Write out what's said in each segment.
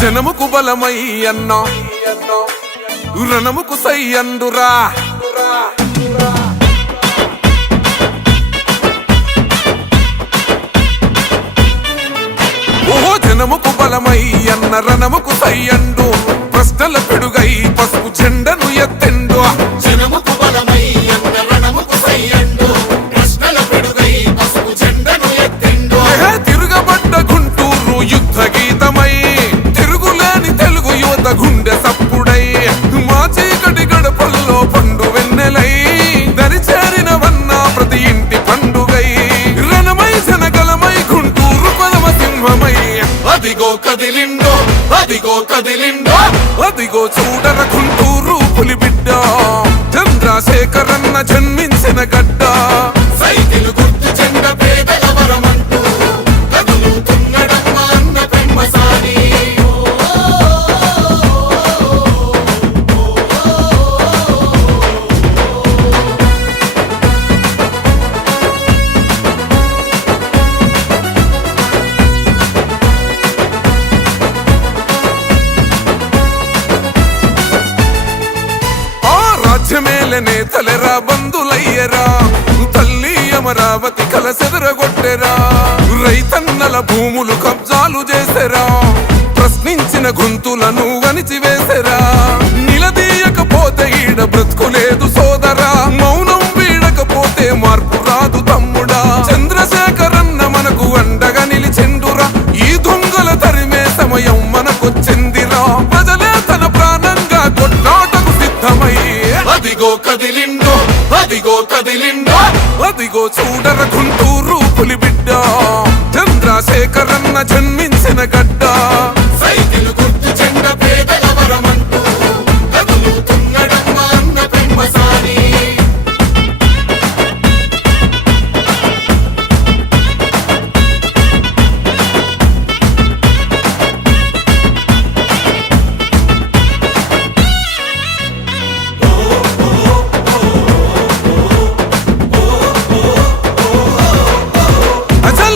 జనముకు బలమై అన్నా రణముకు సై అందురా ఓహో జనముకు బలమై అన్న రణముకు సై అండు ప్రశ్నల పిడుగై పసుపు జెండను ఎత్తెండు జనముకు బలమై అన్న రణముకు సై అండు ప్రశ్నల పిడుగై పసుపు జెండను ఎత్తెండు తిరుగబడ్డ గుంటూరు యుద్ధ గీతమై తిరుగులేని తెలుగు యువత గుండె సప్పుడై మా చీకటి గడపల్లో పండు వెన్నెలై దరిచేరినవన్న ప్రతి ఇంటి పండుగై రణమై జనగలమై గుంటూరు పదమ సింహమై అదిగో కదిలిండో అదిగో కదిలిండో అదిగో చూడర గుంటూరు పులిబిడ్డ చంద్రశేఖరన్న జన్మించిన గడ్డ సైకిల్ గుర్తు చెండ పేదల వరమంటూ కదులుతున్నడమ్మ అన్న పెమ్మసాని రాజ్యమేలనే తలెరా బంధులయ్యరా తల్లి అమరావతి కలసెదరగొట్టెరా రైతన్నల భూములు కబ్జాలు చేసెరా ప్రశ్నించిన గొంతులను వణిచివేసెరా నిలదీయకపోతే ఈడ బ్రతుకులేదు సోదరా మౌనం వీడకపోతే మార్పు రాదు తమ్ముడా చంద్రశేఖరన్న మనకు అండగా నిలిచెండురా ఈ దొంగల తరిమే సమయం మనకొచ్చిందిరా ప్రజలే తన ప్రాణంగా కొట్లాటకు సిద్ధమై అదిగో కదిలిండో అదిగో కదిలిండో అదిగో చూడర గుంటూరు పులిబిడ్డ చంద్రశేఖరన్న జన్మించిన గడ్డ సైకిల్ గుర్తు చెండ పేదల వరమంటూ కదులుతున్నడమ్మ అన్న పెమ్మసాని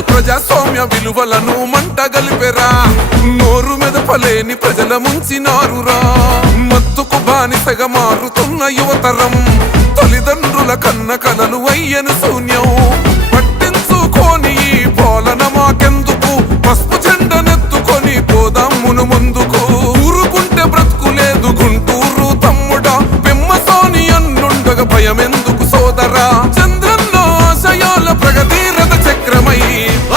ప్రజాస్వామ్య విలువలను మంట గలిపెరా నోరు మెదపలేని ప్రజల ముంచినారురా మత్తుకు బానిసగా మారుతున్న యువతరం తల్లిదండ్రుల కన్న కలలు అయ్యను శూన్యం పట్టించుకోని ఈ పాలన మాకెందుకు పసుపు జెండనెత్తుకొని పోదాం మును ముందుకు ఊరుకుంటే బ్రతుకులేదు గుంటూరు తమ్ముడా పెమ్మసాని అన్నుండగా భయమెందుకు సోదరా చంద్రన్న ఆశయాల ప్రగతి రథ చక్రమై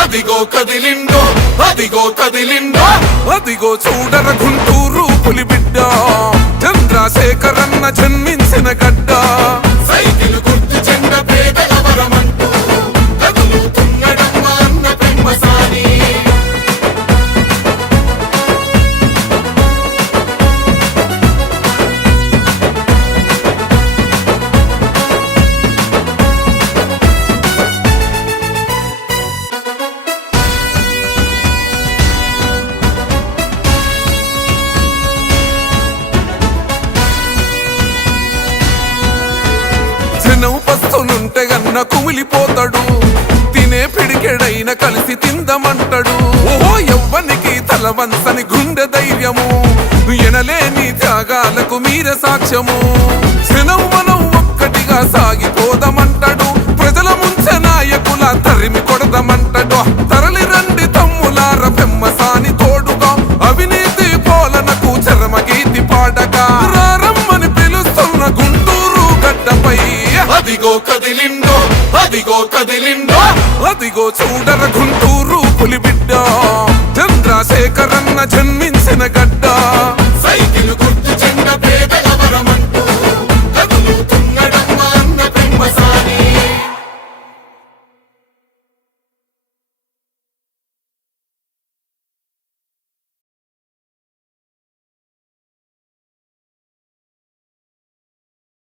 అదిగో కదిలిండో అదిగో కదిలిండో అదిగో చూడర గుంటూరు పులిబిడ్డ చంద్రశేఖరన్న జన్మించిన గడ్డ సైకిల్ గుర్తు చెండ పేదల వరమంటూ కదులుతున్నడమ్మ అన్న పెమ్మసాని జనం పస్తులుంటే గన్న కుమిలిపోతాడు తినే పిడికెడైన కలిసి తిందమంటాడు ఓహో ఎవ్వనికి తల వంచని గుండె ధైర్యము ఎనలేని త్యాగాలకు మీర సాక్ష్యము జనం మనం ఒక్కటిగా సాగిపోదామంటాడు ప్రజల ముంచె నాయకుల తరిమి కొడదామంటాడు తరలి రండి తమ్ములార పెమ్మసాని తోడుగా అవినీతి పాలనకు చరమగీతి పాడగా రారమ్మని పిలుస్తున్న గుంటూరు గడ్డపై అదిగో కదిలిండో అదిగో కదిలిండో అదిగో చూడర గుంటూరు పులిబిడ్డ